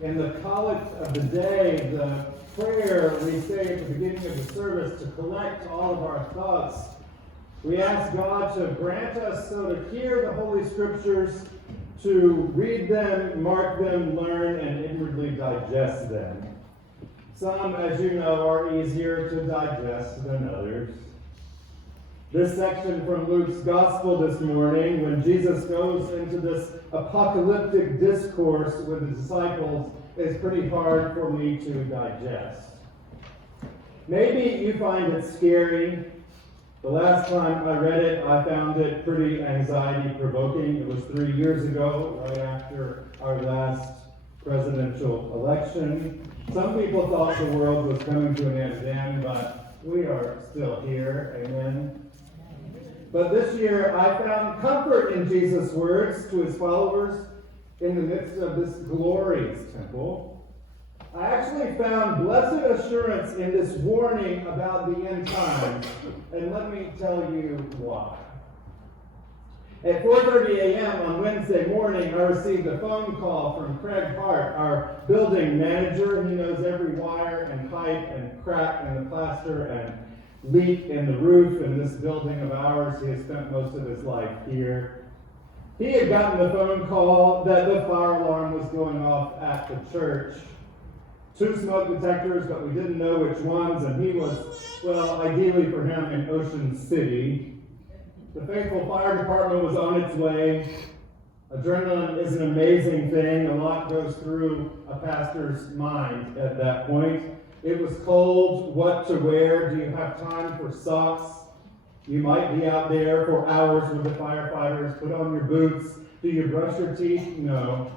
In the collect of the day, the prayer we say at the beginning of the service to collect all of our thoughts, we ask God to grant us so to hear the Holy Scriptures, to read them, mark them, learn, and inwardly digest them. Some, as you know, are easier to digest than others. This section from Luke's Gospel this morning, when Jesus goes into this apocalyptic discourse with the disciples, is pretty hard for me to digest. Maybe you find it scary. The last time I read it, I found it pretty anxiety-provoking. It was 3 years ago, right after our last presidential election. Some people thought the world was coming to an end then, but we are still here. Amen. But this year, I found comfort in Jesus' words to his followers in the midst of this glorious temple. I actually found blessed assurance in this warning about the end times, and let me tell you why. At 4:30 a.m. on Wednesday morning, I received a phone call from Craig Hart, our building manager. He knows every wire and pipe and crack in the plaster and leak in the roof in this building of ours. He has spent most of his life here. He had gotten the phone call that the fire alarm was going off at the church. 2 smoke detectors, but we didn't know which ones, and he was, well, ideally for him, in Ocean City. The faithful fire department was on its way. Adrenaline is an amazing thing. A lot goes through a pastor's mind at that point. It was cold. What to wear? Do you have time for socks? You might be out there for hours with the firefighters. Put on your boots. Do you brush your teeth? No.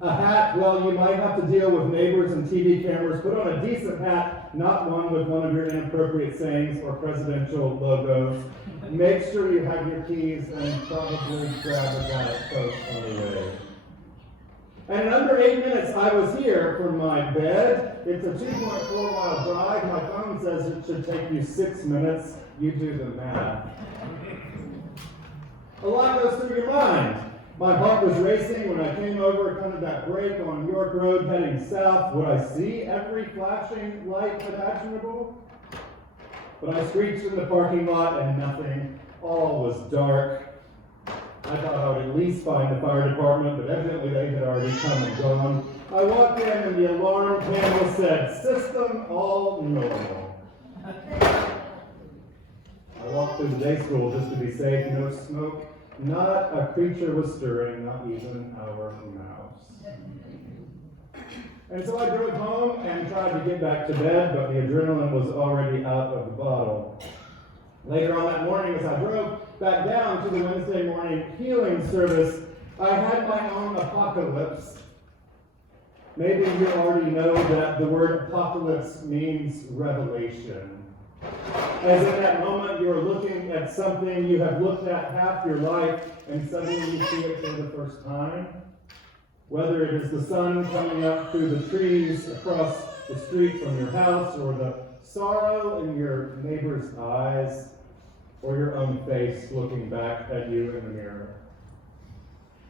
A hat? Well, you might have to deal with neighbors and TV cameras. Put on a decent hat, not one with one of your inappropriate sayings or presidential logos. Make sure you have your keys and probably grab a Diet Coke on the way. And in under 8 minutes, I was here from my bed. It's a 2.4-mile drive. My phone says it should take you 6 minutes. You do the math. A lot goes through your mind. My heart was racing when I came over, kind of that break on York Road heading south. Would I see every flashing light imaginable? But I screeched in the parking lot and nothing. All was dark. I thought I would at least find the fire department, but evidently they had already come and gone. I walked in and the alarm panel said, "System all normal." I walked through the day school just to be safe. No smoke. Not a creature was stirring, not even our mouse. And so I drove home and tried to get back to bed, but the adrenaline was already out of the bottle. Later on that morning, as I drove back down to the Wednesday morning healing service, I had my own apocalypse. Maybe you already know that the word apocalypse means revelation. As in that moment you're looking at something you have looked at half your life and suddenly you see it for the first time. Whether it is the sun coming up through the trees across the street from your house, or the sorrow in your neighbor's eyes, or your own face looking back at you in the mirror.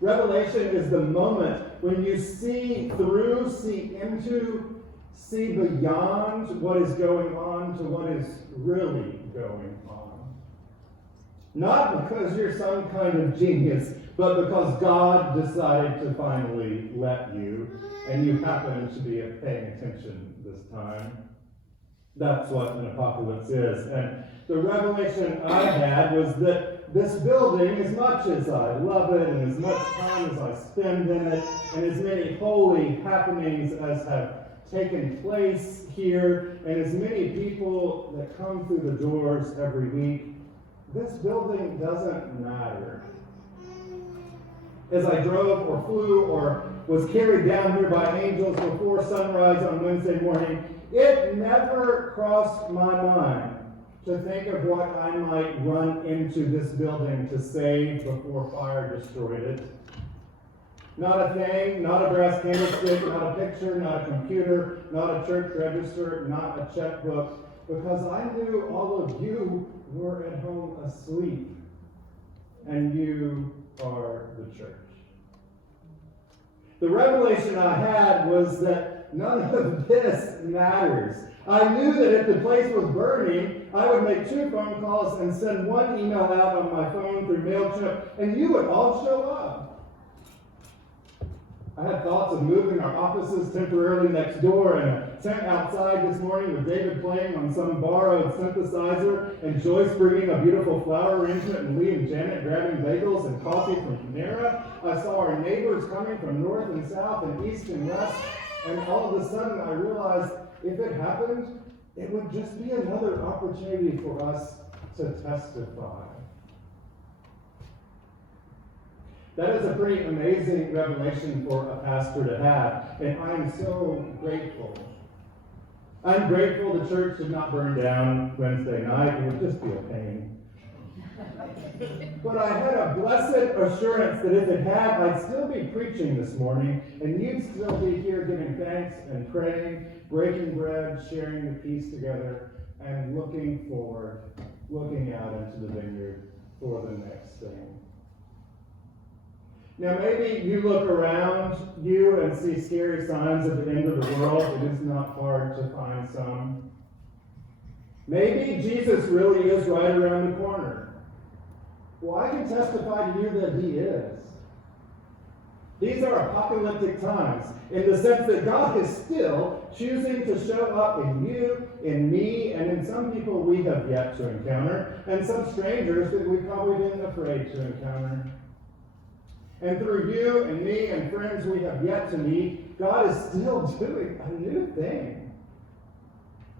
Revelation is the moment when you see through, see into, see beyond what is going on to what is really going on. Not because you're some kind of genius, but because God decided to finally let you, and you happen to be paying attention this time. That's what an apocalypse is. And the revelation I had was that this building, as much as I love it, and as much time as I spend in it, and as many holy happenings as have taken place here, and as many people that come through the doors every week, this building doesn't matter. As I drove or flew or was carried down here by angels before sunrise on Wednesday morning, it never crossed my mind to think of what I might run into this building to save before fire destroyed it. Not a thing, not a brass candlestick, not a picture, not a computer, not a church register, not a checkbook, because I knew all of you were at home asleep, and you are the church. The revelation I had was that none of this matters. I knew that if the place was burning, I would make 2 phone calls and send 1 email out on my phone through MailChimp, and you would all show up. I had thoughts of moving our offices temporarily next door and a tent outside this morning with David playing on some borrowed synthesizer and Joyce bringing a beautiful flower arrangement and Lee and Janet grabbing bagels and coffee from Panera. I saw our neighbors coming from north and south and east and west, and all of a sudden I realized if it happened, it would just be another opportunity for us to testify. That is a pretty amazing revelation for a pastor to have, and I'm so grateful. I'm grateful the church did not burn down Wednesday night. It would just be a pain. But I had a blessed assurance that if it had, I'd still be preaching this morning, and you'd still be here giving thanks and praying, breaking bread, sharing the peace together, and looking forward, looking out into the vineyard for the next thing. Now maybe you look around you and see scary signs of the end of the world. It is not hard to find some. Maybe Jesus really is right around the corner. Well, I can testify to you that he is. These are apocalyptic times in the sense that God is still choosing to show up in you, in me, and in some people we have yet to encounter, and some strangers that we've probably been afraid to encounter. And through you and me and friends we have yet to meet, God is still doing a new thing.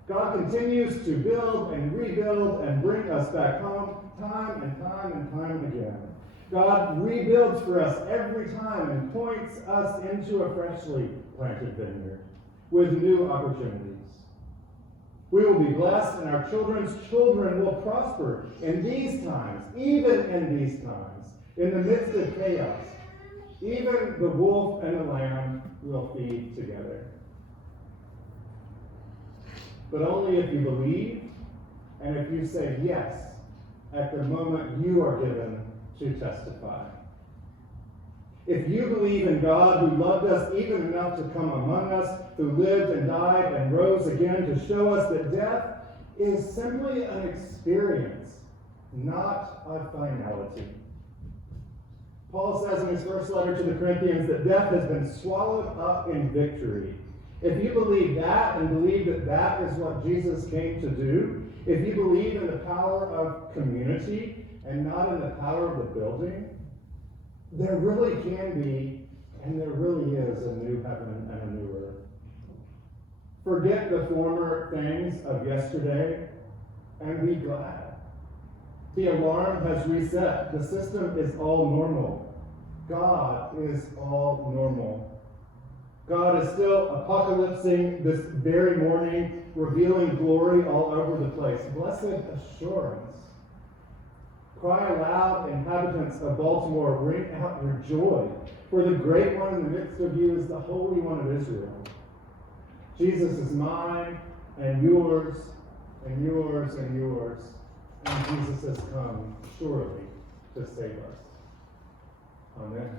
God continues to build and rebuild and bring us back home time and time and time again. God rebuilds for us every time and points us into a freshly planted vineyard with new opportunities. We will be blessed and our children's children will prosper in these times, even in these times, in the midst of chaos. Even the wolf and the lamb will feed together. But only if you believe and if you say yes at the moment you are given to testify. If you believe in God who loved us even enough to come among us, who lived and died and rose again to show us that death is simply an experience, not a finality. Paul says in his first letter to the Corinthians that death has been swallowed up in victory. If you believe that and believe that that is what Jesus came to do, if you believe in the power of community and not in the power of the building, there really can be and there really is a new heaven and a new earth. Forget the former things of yesterday and be glad. The alarm has reset. The system is all normal. God is all normal. God is still apocalypsing this very morning, revealing glory all over the place. Blessed assurance. Cry aloud, inhabitants of Baltimore, ring out your joy, for the great one in the midst of you is the Holy One of Israel. Jesus is mine, and yours, and yours, and yours. And Jesus has come, surely, to save us. Amen.